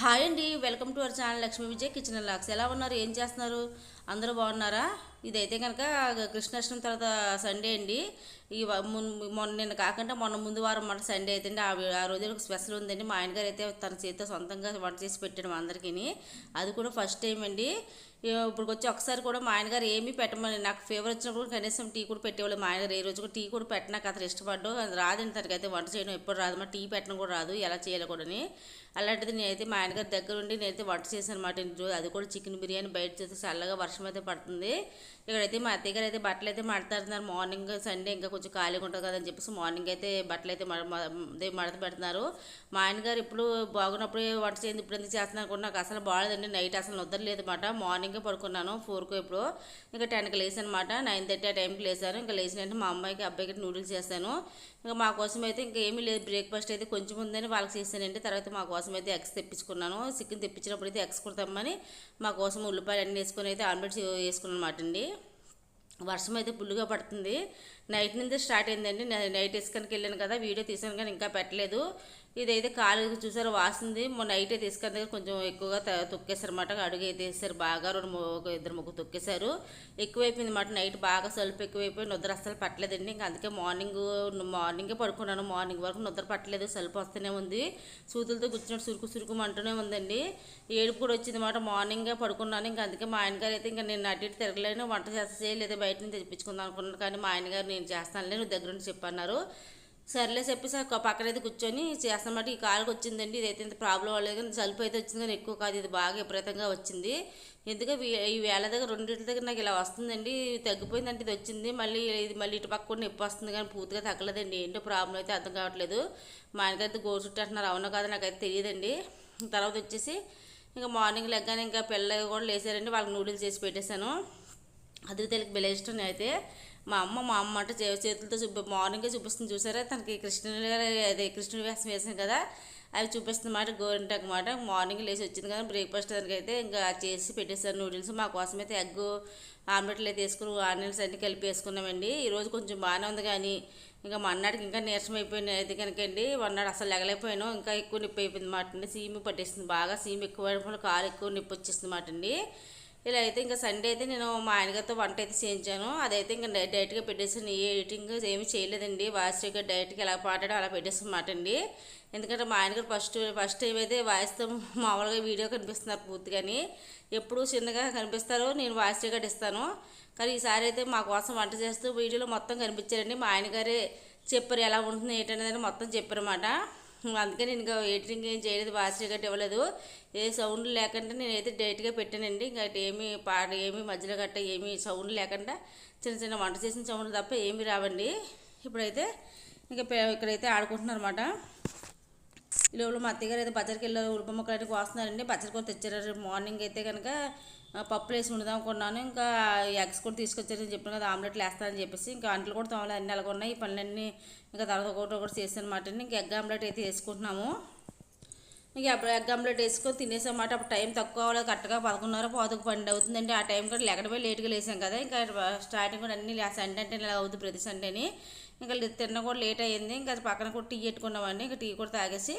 Hi అండి welcome to our channel Lakshmi Vijay kitchen vlogs. ఎలా ఉన్నారు? ఏం చేస్తున్నారు? అందరూ బాగున్నారా? ఇదైతే కనుక కృష్ణాష్టమి తర్వాత సండే అండి. ఈ మొన్న నిన్న కాకుండా మొన్న ముందు వారం మన సండే అయితే ఆ ఆ రోజు ఒక స్పెషల్ ఉందండి. మా ఆయనగారు అయితే తన చేతితో సొంతంగా వంట చేసి పెట్టాడు అందరికీ అది కూడా ఫస్ట్ టైం అండి. ఇప్పుడు వచ్చి ఒకసారి కూడా మా ఆయనగారు ఏమీ పెట్టమని నాకు ఫీవర్ వచ్చినప్పుడు కనీసం టీ కూడా పెట్టేవాళ్ళు. మా ఆయనగారు ఏ రోజు కూడా టీ కూడా పెట్టినాక అతను ఇష్టపడ్డు రాదండి తనకైతే వంట చేయడం ఎప్పుడు రాదు. మా టీ పెట్టడం కూడా రాదు. ఎలా చేయాలో కూడాని అలాంటిది నేనైతే మా ఆయనగారి దగ్గర ఉండి నేనైతే వంట చేశాను అనమాట ఇంటి అది కూడా చికెన్ బిర్యానీ బయట చేస్తే చల్లగా వర్షం అయితే పడుతుంది. ఇక్కడైతే మా అత్తయ్య గారు అయితే బట్టలు అయితే మడతాడుతున్నారు మార్నింగ్ సండే ఇంకా కొంచెం కొంచెం ఖాళీగా ఉంటుంది కదా అని చెప్పేసి మార్నింగ్ అయితే బట్టలు అయితే మడ- అదే మడత పెడుతున్నారు. మా ఆయనగారు ఇప్పుడు బాగున్నప్పుడే వంట చేయండి ఇప్పుడు ఎందుకు చేస్తున్నాను కూడా నాకు అసలు బాగాలేదండి నైట్ అసలు నిద్రలేదు అనమాట మార్నింగే పడుకున్నాను ఫోర్కు ఇప్పుడు. ఇంకా టెన్కి లేసాను అనమాట నైన్ థర్టీ ఆ టైంకి లేసాను ఇంకా లేచిన వెంటనే మా అమ్మాయికి అబ్బాయికి నూడిల్స్ చేస్తాను. ఇంకా మా కోసం అయితే ఇంకా ఏమీ లేదు. బ్రేక్ఫాస్ట్ అయితే కొంచెం ఉందని వాళ్ళకి చేశానండి. తర్వాత మా కోసం అయితే ఎగ్స్ తెప్పించుకున్నాను. చికెన్ తెప్పించినప్పుడు అయితే ఎగ్స్ కుడతామని మా కోసం ఉల్లిపాయలు అన్నీ వేసుకొని అయితే ఆమ్లెట్స్ వేసుకున్నాను అనమాట అండి. వర్షం అయితే ఫుల్గా పడుతుంది. నైట్ నుంచి స్టార్ట్ అయిందండి. నైట్ ఇసుకనికి వెళ్ళాను కదా వీడియో తీసాను కానీ ఇంకా పెట్టలేదు. ఇదైతే కాలు చూసారు వాసింది. మొన్న నైట్ అయితే ఇసుక దగ్గర కొంచెం ఎక్కువగా త- తొక్కేశారన్నమాట. అడుగు అయితే వేసారు బాగా రెండు ఒక ఇద్దరు ముగ్గురు తొక్కేశారు. ఎక్కువైపోయింది అన్నమాట నైట్ బాగా సలుపు ఎక్కువైపోయి నిద్ర అస్సలు పట్టలేదండి. ఇంకా అందుకే మార్నింగ్ మార్నింగే పడుకున్నాను. మార్నింగ్ వరకు నిద్ర పట్టలేదు. సలుపు వస్తూనే ఉంది. సూతులతో కూర్చున్నట్టు సురుకు సురుకు అంటూనే ఉందండి. ఏడుపు కూడా వచ్చింది అన్నమాట మార్నింగే పడుకున్నాను. ఇంకా అందుకే మా ఆయనగారు అయితే ఇంకా నేను అటు ఇటు తిరగలేను. వంట చేస్తే లేదా బయట నుంచి తెప్పించుకుందాం అనుకున్నాను కానీ మా ఆయనగారు నేను చేస్తానులే నువ్వు దగ్గర నుంచి చెప్పన్నారు. సర్లే చెప్పేసి ఆ పక్కన అయితే కూర్చొని చేస్తామంటే ఈ కాలుకి వచ్చిందండి ఇదైతే ఇంత ప్రాబ్లం అవ్వలేదు కానీ జలుపు అయితే వచ్చింది కానీ ఎక్కువ కాదు ఇది బాగా విపరీతంగా వచ్చింది. ఎందుకంటే ఈ వేళ దగ్గర రెండింటి దగ్గర నాకు ఇలా వస్తుందండి. తగ్గిపోయిందంటే ఇది వచ్చింది. మళ్ళీ ఇది మళ్ళీ ఇటు పక్క కూడా నొప్పి వస్తుంది కానీ పూర్తిగా తగ్గలేదండి. ఏంటో ప్రాబ్లం అయితే అర్థం కావట్లేదు. మా ఆయనకైతే గోరు చుట్టూ అంటున్నారు అవునో కాదో నాకైతే తెలియదండి. తర్వాత వచ్చేసి ఇంకా మార్నింగ్ లెగ్గానే ఇంకా పిల్లలు కూడా లేచారండి. వాళ్ళకి నూడిల్స్ చేసి పెట్టేశాను. అది తెలుగు భలే ఇష్టం అయితే మా అమ్మ మా అమ్మ అంటే చేతులతో చూపి మార్నింగే చూపిస్తుంది. చూసారా? తనకి కృష్ణుడు అదే కృష్ణుడి వేసం వేసాం కదా? అవి చూపిస్తుంది మాట గోరింటాకు మాట మార్నింగ్ లేచి వచ్చింది కదా బ్రేక్ఫాస్ట్ దానికైతే అయితే ఇంకా చేసి పెట్టేసారు నూడిల్స్. మా కోసం అయితే ఎగ్ ఆమ్లెట్లు అయితే వేసుకుని ఆనియన్స్ అన్ని కలిపి వేసుకున్నామండి. ఈరోజు కొంచెం బాగానే ఉంది కానీ ఇంకా మన్నాడికి ఇంకా నీరసం అయిపోయింది. అయితే కనుకండి మన్నాడు అసలు లెగలేకపోయాను. ఇంకా ఎక్కువ నొప్పి అయిపోయింది మాట అండి. సీమి పట్టేస్తుంది బాగా. సీమి ఎక్కువ కాలు ఎక్కువ నొప్పి వచ్చేస్తుంది మాట అండి. ఇలా అయితే ఇంకా సండే అయితే నేను మా ఆయనగారితో వంట అయితే చేయించాను. అదైతే ఇంకా డైరెక్ట్గా పెట్టేసాను ఏ ఎడిటింగ్ ఏమి చేయలేదండి. వాయిస్గా డైరెక్ట్గా ఎలా పాడాడో అలా పెట్టేసన్నమాట అండి. ఎందుకంటే మా ఆయనగారు ఫస్ట్ ఫస్ట్ టైం అయితే వాయిస్తో మామూలుగా వీడియో కనిపిస్తున్నారు పూర్తిగాని. ఎప్పుడు చిన్నగా కనిపిస్తారు నేను వాయిస్ రికార్డ్ ఇస్తాను. కానీ ఈసారి అయితే మా కోసం వంట చేస్తూ వీడియోలో మొత్తం కనిపించారండి. మా ఆయనగారే చెప్పారు ఎలా ఉంటుంది ఏంటనేది మొత్తం చెప్పారన్నమాట. అందుకే నేను ఇంకా ఎడిటింగ్ ఏం చేయలేదు వాయిస్ రికార్డ్ ఇవ్వలేదు. ఏ సౌండ్ లేకుండా నేనైతే డైరెక్ట్గా పెట్టానండి. ఇంకా ఏమీ పాట ఏమీ మధ్యలో గట్ట ఏమీ సౌండ్ లేకుండా చిన్న చిన్న వంట చేసిన సౌండ్ తప్ప ఏమీ రావండి. ఇప్పుడైతే ఇంకా ఇక్కడైతే ఆడుకుంటున్నారు అనమాట ఈ లోపల మా అత్తయ్య గారు అయితే బజార్కి వెళ్ళి ఉల్ప మొక్కలు వస్తున్నారండి కోస్తున్నారండి. బజార్ కూడా తెచ్చారు. మార్నింగ్ అయితే కనుక పప్పులు వేసి వండుదాం అనుకున్నాను ఇంకా ఎగ్స్ కూడా తీసుకొచ్చారని చెప్పాను కదా ఆమ్లెట్లు వేస్తానని చెప్పేసి. ఇంకా అంట్లు కూడా తోమలే అన్ని అలాగ ఉన్నాయి. ఈ పనులన్నీ ఇంకా తర్వాత ఒకటి ఒకటి చేసానమాట ఇంకా ఎగ్ ఆమ్లెట్ అయితే వేసుకుంటున్నాము. ఇంకా అప్పుడు ఎగ్ ఆమ్లెట్ వేసుకొని తినేసామాట అప్పుడు టైం తక్కువ అవ్వలేదు కరెక్ట్గా పదకొండున్నర పావుకు పన్నెండు అవుతుందండి. ఆ టైం కూడా లెగడమే లేట్గా లేసాం కదా. ఇంకా స్టార్టింగ్ కూడా అన్ని సండే అంటే ఇలా అవుతుంది ప్రతి సండేని. ఇంకా తిన్న కూడా లేట్ అయ్యింది. ఇంకా పక్కన కూడా టీ పెట్టుకున్నామండి. ఇంకా టీ కూడా తాగేసి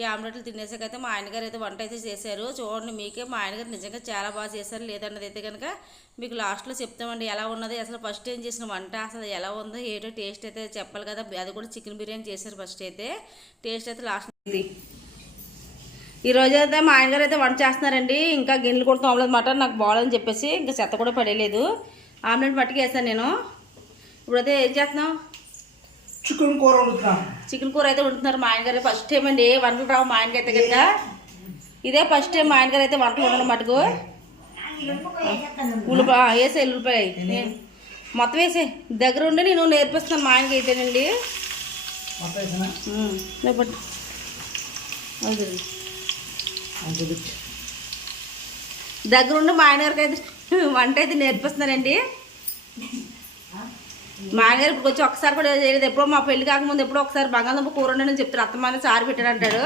ఈ ఆమ్లెట్లు తినేసాకైతే మా ఆయనగారు అయితే వంట అయితే చేశారు. చూడండి మీకే మా ఆయనగారు నిజంగా చాలా బాగా చేశారు. లేదన్నది అయితే కనుక మీకు లాస్ట్లో చెప్తామండి. ఎలా ఉన్నది అసలు ఫస్ట్ ఏం చేసిన వంట అసలు ఎలా ఉందో ఏటో టేస్ట్ అయితే చెప్పాలి కదా. అది కూడా చికెన్ బిర్యానీ చేశారు ఫస్ట్ అయితే. టేస్ట్ అయితే లాస్ట్ ఈ రోజు అయితే మా ఆయనగారు అయితే వంట చేస్తున్నారండి. ఇంకా గిన్నెలు కూడా తోమలేదు. మాట నాకు బాగాలని చెప్పేసి ఇంకా చెత్త కూడా పడేయలేదు. ఆమ్లెట్ మట్టుకు వేస్తాను నేను. ఇప్పుడైతే ఏం చేస్తున్నావు? చికెన్ కూర వండుతున్నా. చికెన్ కూర అయితే వండుతున్నారు మా ఆయనగారు ఫస్ట్ టైం అండి. వంటలు రావు మా ఆయనకి అయితే కనుక ఇదే ఫస్ట్ టైం మా ఆయనగారు అయితే వంటలు వండడం మటుకు. ఉల్లిపాయ వేసే ఉల్లిపాయ. మొత్తం వేసే. దగ్గర ఉండి నేను నేర్పిస్తాను మా ఆయనకి అయితేనండి. మొత్తం వేసినా? ఉమ్, లేపట్టు. అది చూడు. అంత తెచ్చి దగ్గర ఉండి మా ఆయన గారికి అయితే వంట అయితే నేర్పిస్తున్నానండి. మా ఇప్పుడు వచ్చి ఒకసారి కూడా చేయలేదు. ఎప్పుడో మా పెళ్ళి కాకముందు ఎప్పుడో ఒకసారి బంగాళదుంప కూర ఉండని చెప్తారు అత్తమాని చారు పెట్టాడు అంటాడు.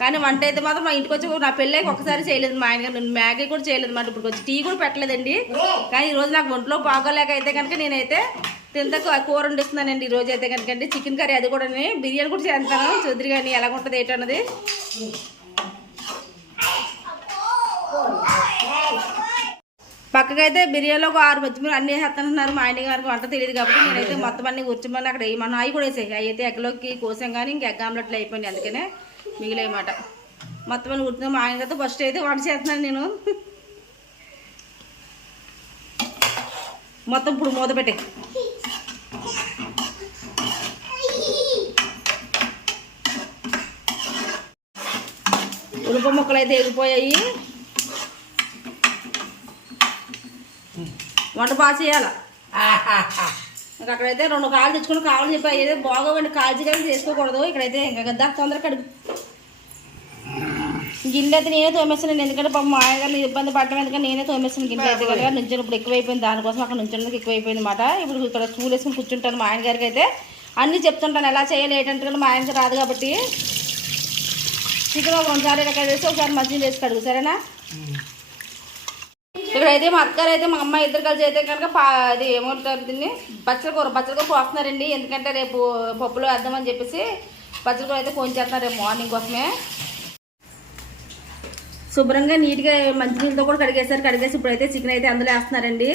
కానీ వంట అయితే మాత్రం మా ఇంటికి వచ్చి నా పెళ్ళైకి ఒకసారి చేయలేదు. మా ఆయన గారు మ్యాగీ కూడా చేయలేదు మాట ఇప్పుడు వచ్చి టీ కూడా పెట్టలేదండి. కానీ ఈ రోజు నాకు ఒంట్లో బాగోలేక అయితే కనుక నేనైతే తింతకు కూర వండిస్తున్నానండి. ఈ అయితే కనుక అండి. చికెన్ కర్రీ అది కూడా బిర్యానీ కూడా చేస్తాను. చౌదరి కానీ ఎలాగుంటుంది ఏంటన్నది. పక్కకైతే బిర్యానీలో ఒక ఆరు పచ్చిమిరపకాయలు అన్ని వేసేస్తున్నారు మా ఆయన గారికి వంట తెలియదు కాబట్టి నేనైతే మొత్తం అన్ని కూర్చోమని అక్కడ వేయమన్నా అవి కూడా వేసాయి. అవి అయితే ఎగ్గలోకి కోసాం కానీ ఇంక ఎగ్ ఆమ్లెట్లు అయిపోయింది అందుకనే మిగిలేమాట మొత్తం అన్ని కూర్చున్నాం. మా ఆయన గారితో ఫస్ట్ అయితే వంట చేస్తున్నాను నేను. మొత్తం ఇప్పుడు మూత పెట్టే ఉలుప ముక్కలు అయితే ఎగిపోయాయి వంట బాగా చేయాలి? ఇంకా అక్కడైతే రెండు కాళ్ళు తెచ్చుకుని కావాలి చెప్పి ఏదో బాగోవండి కాల్చి కానీ చేసుకోకూడదు. ఇక్కడైతే ఇంకా గద్దా తొందరగా కడుగు. గిన్నె అయితే నేనే తోమేస్తాను ఎందుకంటే పాపం మా ఆయన ఇబ్బంది పడటం ఎందుకంటే నేనే తోమేస్తాను గిన్నె అయితే. కనుక నుంచొని ఇప్పుడు ఎక్కువైపోయింది. దానికోసం అక్కడ నుంచోడానికి ఎక్కువైపోయింది అనమాట ఇప్పుడు ఇక్కడ స్కూల్ వేసుకుని కూర్చుంటాను మా ఆయన గారికి అయితే. అన్నీ చెప్తుంటాను. ఎలా చేయాలి ఏంటంటే మా ఆయనకి రాదు కాబట్టి. చికెన్ ఒక రెండుసార్లు ఇలా వేసి ఒకసారి మంచిగా చేసి కడుగు. సరేనా? ఇక్కడైతే మా అత్తగారు అయితే మా అమ్మాయి ఇద్దరు కలిసి అయితే కనుక పా అది ఏమంటారు దీన్ని? బచ్చల కూర పచ్చల కూర కోస్తున్నారండి. ఎందుకంటే రేపు పప్పులో వేద్దామని చెప్పేసి బచ్చల కూర అయితే ఫోన్ చేస్తున్నారు రేపు మార్నింగ్ కోసమే. శుభ్రంగా నీట్గా మంచినీళ్ళతో కూడా కడిగేస్తారు కడిగేసి ఇప్పుడైతే చికెన్ అయితే అందులో వేస్తున్నారండి.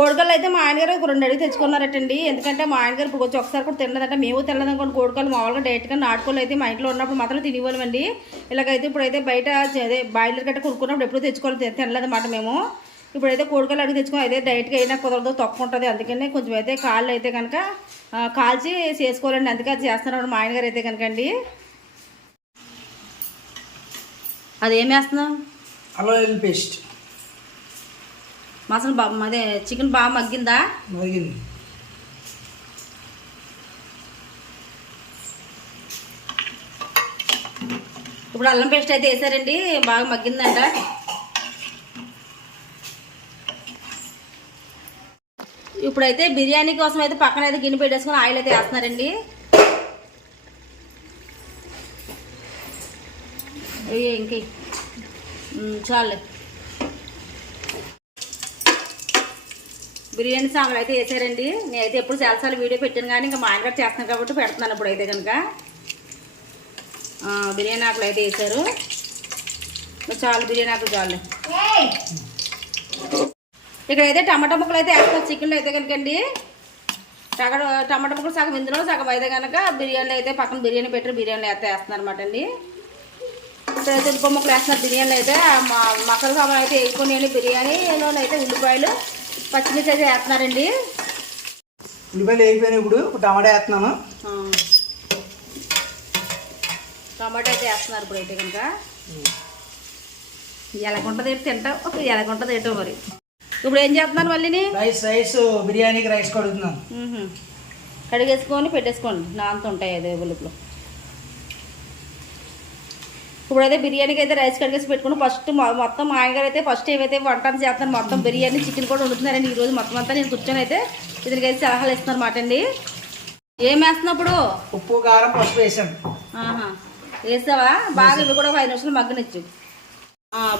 కోడికలు అయితే మా ఆయనగారు ఒక రెండు అడిగి తెచ్చుకున్నారటండి. ఎందుకంటే మా ఆయనగారు ఇప్పుడు కొంచెం ఒకసారి కూడా తినలేదంటే. మేము తినలేదు అనుకోండి కోడికలు మామూలుగా డైరెక్ట్గా నాటుకోలు అయితే మా ఇంట్లో ఉన్నప్పుడు మాత్రం తినేవాళ్ళమండి. ఇలాగైతే ఇప్పుడైతే బయట అదే బాయిలర్ గట్ట కొనుక్కున్నప్పుడు ఎప్పుడు తెచ్చుకోవాలి తినలేదన్నమాట మేము. ఇప్పుడైతే కోడికలు అడిగి తెచ్చుకొని అయితే డైరెక్ట్గా అయినా కుదరదు తక్కువ ఉంటుంది. అందుకని కొంచెం అయితే కాళ్ళు అయితే కనుక కాల్చి చేసుకోవాలండి. అందుకే అది చేస్తున్నాడు మా ఆయనగారు అయితే కనుక అండి అదేం వేస్తున్నావు అల్లం పేస్ట్. మసలు బా అదే చికెన్ బాగా మగ్గిందా? మరిగింది ఇప్పుడు అల్లం పేస్ట్ అయితే వేసారండి బాగా మగ్గిందంట. ఇప్పుడైతే బిర్యానీ కోసం అయితే పక్కన అయితే గిన్నె పెట్టేసుకొని ఆయిల్ అయితే వేస్తున్నారండి. ఇంక. చాలే. బిర్యానీ సాంబార్ అయితే వేసారండి. నేనైతే ఎప్పుడు చాలాసార్లు వీడియో పెట్టాను కానీ ఇంకా మా ఆయనగారు చేస్తున్నాను కాబట్టి పెడుతున్నాను ఇప్పుడు అయితే కనుక. బిర్యానీ ఆకులు అయితే వేసారు. చాలు బిర్యానీ ఆకులు చాలు ఇక్కడ అయితే టమాటా ముక్కలు అయితే వేస్తారు చికెన్లో అయితే కనుకండి. సగం టమాటా ముక్కలు సగం ఇందులో సగం అయితే కనుక బిర్యానీలో అయితే పక్కన బిర్యానీ పెట్టి బిర్యానీలో అయితే వేస్తున్నారు అనమాట అండి. ఇక్కడైతే ముక్కలు వేస్తున్నారు బిర్యానీలో అయితే. మా- మసాలా సామాన్ అయితే వేసుకొని బిర్యానీలో అయితే ఉల్లిపాయలు పచ్చిమిర్చి అయితే వేస్తున్నారండి. ఉల్లిపాయలు వేగిపోయినాయి ఇప్పుడు. టమాటా వేస్తున్నాను. టమాటా అయితే వేస్తున్నారు ఇప్పుడు అయితే కనుక. ఎలాగుంటుంది ఏంటి తింటావు ఎలాగుంటుంది ఏంటో మరి. ఇప్పుడు ఏం చేస్తున్నారు మళ్ళీని? రైస్ రైస్ బిర్యానీకి రైస్ కడుగుతున్నాను. కడిగేసుకొని పెట్టేసుకోండి. నాంత ఉంటాయి అదే ఉలుపులో ఇప్పుడైతే బిర్యానీకి అయితే రైస్ కడిగేసి పెట్టుకుని ఫస్ట్ మొత్తం మా ఆయనగారు అయితే ఫస్ట్ ఏవైతే వంట చేస్తాను మొత్తం బిర్యానీ చికెన్ కూడా వండుతున్నారండి ఈరోజు మొత్తం అంతా నేను కూర్చొని అయితే ఇతనికి అయితే సలహాలు ఇస్తున్నారు అన్నమాట అండి. ఏం వేస్తున్నప్పుడు ఉప్పు కారం పసుపు ఆహా. వేసావా? బాగా ఇవి కూడా ఒక ఐదు నిమిషాలు మగ్గనిచ్చు.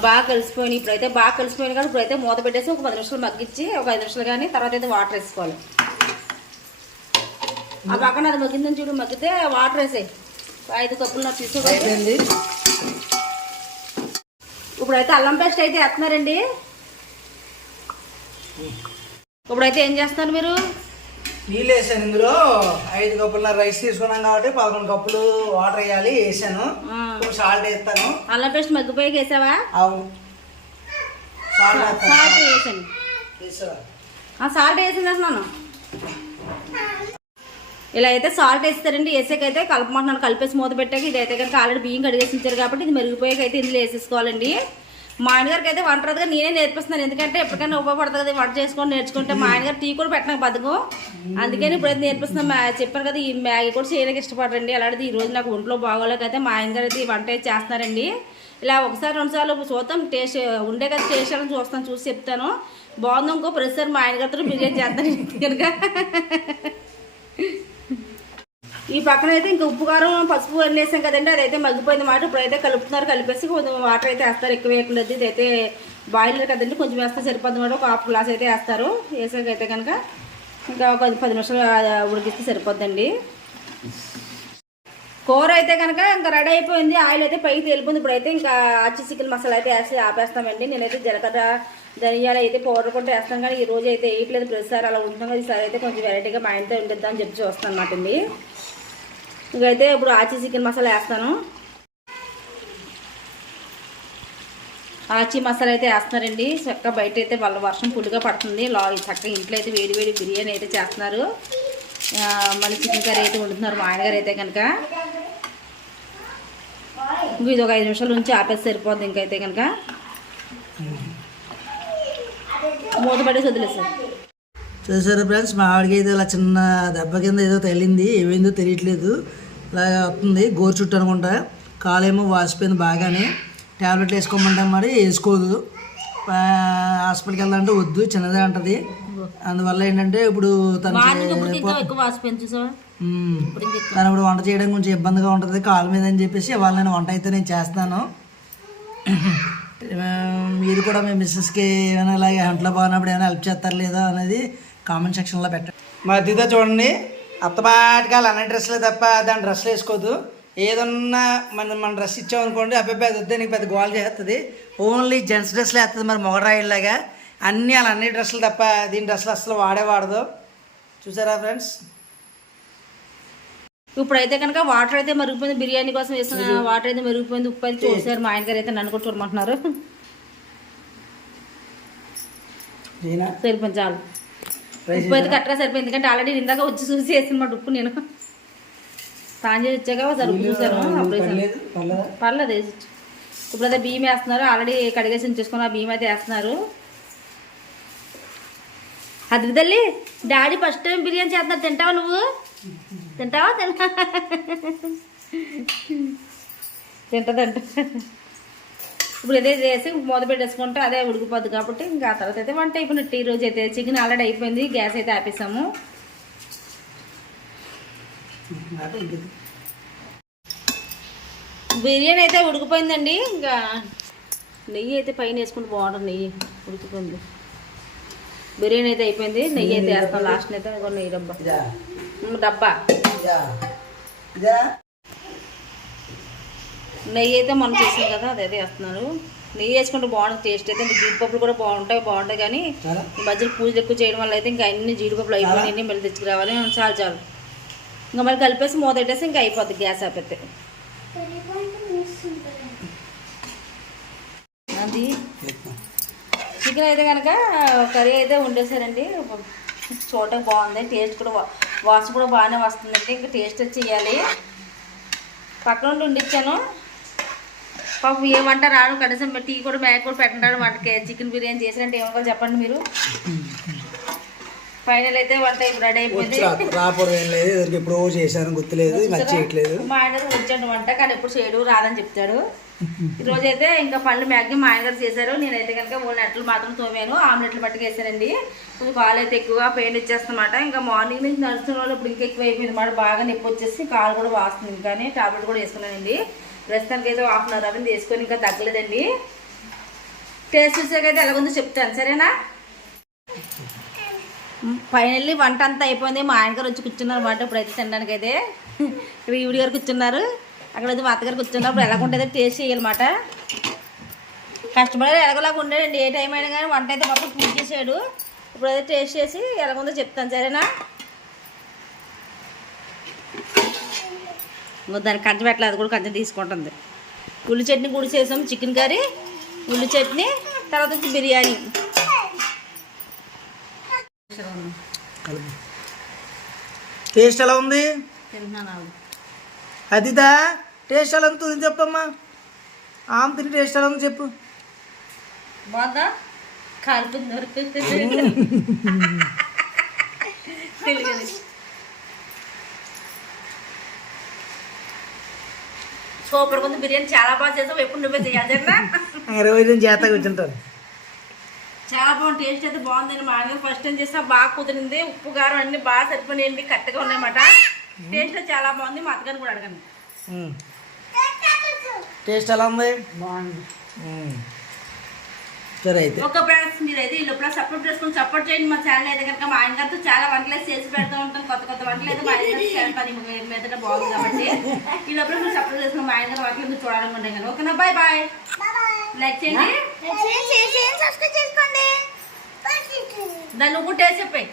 బాగా కలిసిపోయినాయి. ఇప్పుడైతే బాగా కలిసిపోయినాయి కానీ ఇప్పుడైతే మూత పెట్టేసి ఒక పది నిమిషాలు మగ్గించి ఒక ఐదు నిమిషాలు కానీ తర్వాత అయితే వాటర్ వేసుకోవాలి. ఆ పక్కన అది మగ్గిందని చూడు మగ్గితే వాటర్ వేసాయి. ఐదు కప్పులు నాకు తీసుకోవాలి ఇప్పుడైతే అల్లం పేస్ట్ అయితే వేస్తున్నారండి. ఇప్పుడైతే ఏం చేస్తున్నారు మీరు? నీళ్ళు వేసాను ఇందులో. ఐదు కప్పుల రైస్ తీసుకున్నాం కాబట్టి పదకొండు కప్పులు వాటర్ వేయాలి వేసాను. సాల్ట్ వేస్తాను. అల్లం పేస్ట్ మగ్గిపోయాక వేసావా? అవును. సాల్ట్ వేసాను సాల్ట్ వేసింది అసలు ఇలా అయితే సాల్ట్ వేస్తారండి. వేసాకైతే కలపమంటున్నాను కలిపేసి మూత పెట్టాక ఇది అయితే కనుక ఆల్రెడీ బియ్యం కడిగేసి ఉంచారు కాబట్టి ఇది మెరిగిపోయాక అయితే ఇందులో వేసేసుకోవాలండి. మా ఆయనగారికి అయితే వంట రాదుగా నేనే నేర్పిస్తున్నాను. ఎందుకంటే ఎప్పటికైనా ఉపయోగపడుతుంది కదా వంట చేసుకొని నేర్చుకుంటే. మా ఆయనగారు టీ కూడా పెట్టడానికి బతుకు. అందుకని ఇప్పుడైతే నేర్పిస్తున్నాను చెప్పాను కదా ఈ మ్యాగీ కూడా చేయడానికి ఇష్టపడరండి. అలాంటిది ఈ రోజు నాకు ఒంట్లో బాగోలేక అయితే మా ఆయనగారు అయితే వంట చేస్తున్నారండి. ఇలా ఒకసారి రెండుసార్లు చూద్దాం. టేస్ట్ ఉండే కదా టేస్ట్ అని చూస్తాను. చూసి చెప్తాను. బాగుంది ఇంకో ప్రతిసారి మా ఆయన గారితో బిర్యానీ చేస్తాను. కనుక ఈ పక్కన అయితే ఇంకా ఉప్పు కారం పసుపు అన్నీ వేసాం కదండి. అదైతే మగ్గిపోయింది మాట. ఇప్పుడైతే కలుపుతున్నారు కలిపేసి కొంచెం వాటర్ అయితే వేస్తారు. ఎక్కువ వేయకుండా ఇదైతే బాయిలర్ కదండి. కొంచెం వేస్తే సరిపోద్ది మాట. ఒక హాఫ్ గ్లాస్ అయితే వేస్తారు. వేసాక అయితే కనుక ఇంకా ఒక పది నిమిషాలు ఉడికిస్తే సరిపోద్దండి. కూర అయితే కనుక ఇంకా రెడీ అయిపోయింది. ఆయిల్ అయితే పైకి తేలిపోయింది. ఇప్పుడైతే ఇంకా ఆచి చికెన్ మసాలా అయితే వేసి ఆపేస్తామండి. నేనైతే జీలకర్ర ధనియాలు అయితే పౌడర్ కూడా వేస్తాను. కానీ ఈ రోజు అయితే వేయట్లేదు. ప్రతిసారి అలా ఉంటున్నాం కదా. ఈసారి అయితే కొంచెం వెరైటీగా మా ఇంట్లో ఉండిద్దాం చెప్పి చూస్తాను అండి. అండి ఇప్పుడు ఆచి చికెన్ మసాలా వేస్తాను. ఆచి మసాలా అయితే వేస్తున్నారండి. చక్కగా బయట అయితే వాళ్ళ వర్షం పుల్లుగా పడుతుంది. లా చక్కగా ఇంట్లో అయితే వేడి వేడి బిర్యానీ అయితే చేస్తున్నారు. మళ్ళీ చికెన్ కర్రీ అయితే వండుతున్నారు మా ఆయనగారు అయితే కనుక. ఇంక ఇది ఒక ఐదు నిమిషాల నుంచి ఆపేసి సరిపోద్ది ఇంకైతే కనుక. మూత పడేసి వదిలేసారు చూసారు ఫ్రెండ్స్? మా ఆవిడకి అయితే ఇలా చిన్న దెబ్బ కింద ఏదో తగిలింది. ఏమైందో తెలియట్లేదు. ఇలా వస్తుంది. గోరు చుట్టూ అనుకుంటా. కాలేమో వాసిపోయింది బాగానే. ట్యాబ్లెట్లు వేసుకోమంటే మరి. వేసుకోదు. హాస్పిటల్కి వెళ్ళాలంటే వద్దు. చిన్నదే అంటది. అందువల్ల ఏంటంటే ఇప్పుడు తను తను ఇప్పుడు వంట చేయడం కొంచెం ఇబ్బందిగా ఉంటుంది. కాలు మీద అని చెప్పేసి ఇవాళ నేను వంట అయితే నేను చేస్తాను. మీరు కూడా మీ మిస్సెస్కి ఏమైనా ఇలాగే ఒంట్లో బాగున్నప్పుడు ఏమైనా హెల్ప్ చేస్తారు లేదా అనేది కామెంట్ సెక్షన్లో పెట్టండి. మా అతిథితో చూడండి. అత్తమాటగా అన్ని డ్రెస్సులే తప్ప దాని డ్రెస్సులు వేసుకోదు. ఏదన్నా మన మన డ్రెస్ ఇచ్చామనుకోండి అబ్బాయి అది వద్దే నీకు పెద్ద గోల్ చేస్తుంది. ఓన్లీ జెంట్స్ డ్రెస్సులు వేస్తుంది మరి మొగరాయిలాగా అన్నీ అలా అన్ని డ్రెస్సులు తప్ప దీని డ్రెస్సులు అసలు వాడే వాడదు. చూసారా ఫ్రెండ్స్ ఇప్పుడైతే కనుక వాటర్ అయితే మరిగిపోయింది బిర్యానీ కోసం వేసిన వాటర్ అయితే మరిగిపోయింది ఉప్పు అయితే చూసారు. మా ఆయనగారు అయితే నన్ను కూడా చూడమంటున్నారు సరిపోయింది చాలు. ఉప్పు అయితే కరెక్ట్గా సరిపోయింది. ఎందుకంటే ఆల్రెడీ ఇందాక వచ్చి చూసి వేసినమాట ఉప్పు నేను. స్నానం చేసి వచ్చాక ఒకసారి ఉప్పు చూసాను అప్పుడు పర్లేదు వేసి ఇప్పుడు అదే బియ్యం వేస్తున్నారు. ఆల్రెడీ కడిగేసి ఉంచేసుకుని ఆ బియ్యం అయితే వేస్తున్నారు. అది తల్లి డాడీ ఫస్ట్ టైం బిర్యానీ చేస్తున్నారు. తింటావా నువ్వు? తింటావా? తింటా తింటదంట ఇప్పుడు ఇదే చేసి మూత పెట్టేసుకుంటే అదే ఉడికిపోద్ది కాబట్టి ఇంకా ఆ తర్వాత అయితే వంట అయిపోయినట్టు. ఈ రోజు అయితే చికెన్ ఆల్రెడీ అయిపోయింది. గ్యాస్ అయితే ఆపేసాము. బిర్యానీ అయితే ఉడికిపోయిందండి. ఇంకా నెయ్యి అయితే పైన వేసుకుంటే బాగుంటుంది. నెయ్యి ఉడికిపోయింది. బిర్యానీ అయితే అయిపోయింది. నెయ్యి అయితే వేస్తాం. లాస్ట్ అయితే నెయ్యి డబ్బా. డబ్బా. నెయ్యి అయితే మనం చేసాం కదా అదే అదే వేస్తున్నారు. నెయ్యి వేసుకుంటే బాగుంటుంది టేస్ట్ అయితే. జీడిపప్పులు కూడా బాగుంటాయి బాగుంటాయి కానీ ఈ మధ్యలో పూజలు ఎక్కువ చేయడం వల్ల అయితే ఇంకా అన్ని జీడిపప్పులు అయిపోయినాయి మళ్ళీ తెచ్చుకురావాలి. చాలు చాలు. ఇంకా మళ్ళీ కలిపేసి మూత పెట్టేసి ఇంకా అయిపోద్ది గ్యాస్ ఆపేస్తే అది. చికెన్ అయితే కనుక కర్రీ అయితే వండేసారండి చూడటం బాగుంది టేస్ట్ కూడా వాసన కూడా బాగానే వస్తుందండి. ఇంకా టేస్ట్ వచ్చి చేయాలి పక్కన నుండి వండిచ్చాను. పాపం ఏ వంట రాడు కనీసం టీ కూడా బ్యాగ్ కూడా పెట్టండి వంటకి చికెన్ బిర్యానీ చేసినట్టు ఏమో చెప్పండి మీరు. ఫైనల్ అయితే వంట ఇప్పుడు రెడీ అయిపోయింది. ఏం లేదు. ఎప్పుడో చేశాను గుర్తులేదు చేయట్లేదు మా ఆయన వచ్చాడు వంట కానీ ఎప్పుడు చేయడు రాదని చెప్తాడు. ఈ రోజు అయితే ఇంకా పళ్ళు మ్యాక్సిమం మా ఆయన గారు చేశారు. నేనైతే కనుక మూడు నెట్లు మాత్రం తోమాను. ఆమ్లెట్లు పట్టుకు వేసానండి. కొంచెం కాలు అయితే ఎక్కువగా పెయిన్ ఇచ్చేస్తున్నమాట ఇంకా మార్నింగ్ నుంచి నడుస్తున్న వాళ్ళు ఇప్పుడు ఇంకా ఎక్కువ అయిపోయింది మాట బాగా నొప్పి వచ్చేసి కాలు కూడా వాస్తుంది. ఇంకానే టాబ్లెట్ కూడా వేసుకున్నానండి. ప్రస్తుతానికి అయితే హాఫ్ అన్ అవర్ అవి వేసుకొని ఇంకా తగ్గలేదండి. టేస్ట్ చూసాకైతే ఎలాగుందో చెప్తాను సరేనా? ఫైనల్లీ వంట అంతా అయిపోయింది. మా ఆయన గారు వచ్చి కూర్చున్నారు అనమాట ప్రతి తినడానికి అయితే ఇక్కడ ఈవిడి గారు కూర్చున్నారు. అక్కడ వచ్చి మా అత్తగారు కూర్చున్నారు. ఇప్పుడు ఎలాగుంటుందో టేస్ట్ చేయాలన్నమాట. కష్టపడి ఎలాగోలాగా ఉండేదండి ఏ టైం అయినా కానీ వంట అయితే మొత్తం పూజ చేసాడు అయితే టేస్ట్ చేసి ఎలాగుందో చెప్తాను సరేనా? దానికి కంచె పెట్టలేదు అది కూడా కంచె తీసుకుంటుంది. ఉల్లి చట్నీ కూడా చేసాం చికెన్ కర్రీ ఉల్లి చట్నీ తర్వాత వచ్చి బిర్యానీ. టేస్ట్ ఎలా ఉంది. అదిదా టేస్ట్ ఎలా ఉంది? చెప్పమ్మా. ఆమె తిని టేస్ట్ ఎలా ఉంది చెప్పు. బాగా సూపర్ ఉంది. బిర్యానీ చాలా బాగా చేసావు. ఎప్పుడు నువ్వే చేయాలి? ఇరవై రోజు చేత కూర్చుంటారు చాలా బాగుంది. టేస్ట్ అయితే బాగుందండి మా ఆయన ఫస్ట్ టైం చేసినా బాగా కుదిరింది. ఉప్పు కారం అన్ని బాగా సరిపోయినాయండి. కరెక్ట్గా ఉన్నాయన్నమాట. టేస్ట్ చాలా బాగుంది. మా అత్తగారిని కూడా అడగండి. టేస్ట్ ఎలా ఉంది? బాగుంది. సరే అయితే ఒక ఫ్రెండ్స్ మీరైతే ఈ లోపల సపోర్ట్ చేసుకుని సపోర్ట్ చేయండి మా ఛానల్ అయితే కనుక. మా ఆయన గారితో చాలా వంటలు చేసి పెడతా ఉంటాం. కొత్త కొత్త వంటలు అయితే మా ఆయన గారు ఛానల్ పని మీద బాగుంది కాబట్టి. ఈ లోపల మీరు సపోర్ట్ చేసుకుని మా ఆయన గారు వంటలు మీరు చూడాలనుకుంటే కానీ ఓకేనా? బాయ్ బాయ్ లైక్ చేయండి. సబ్స్క్రైబ్ చేసుకోండి. దాన్ని నువ్వు టేస్ట్ చెప్పాయి.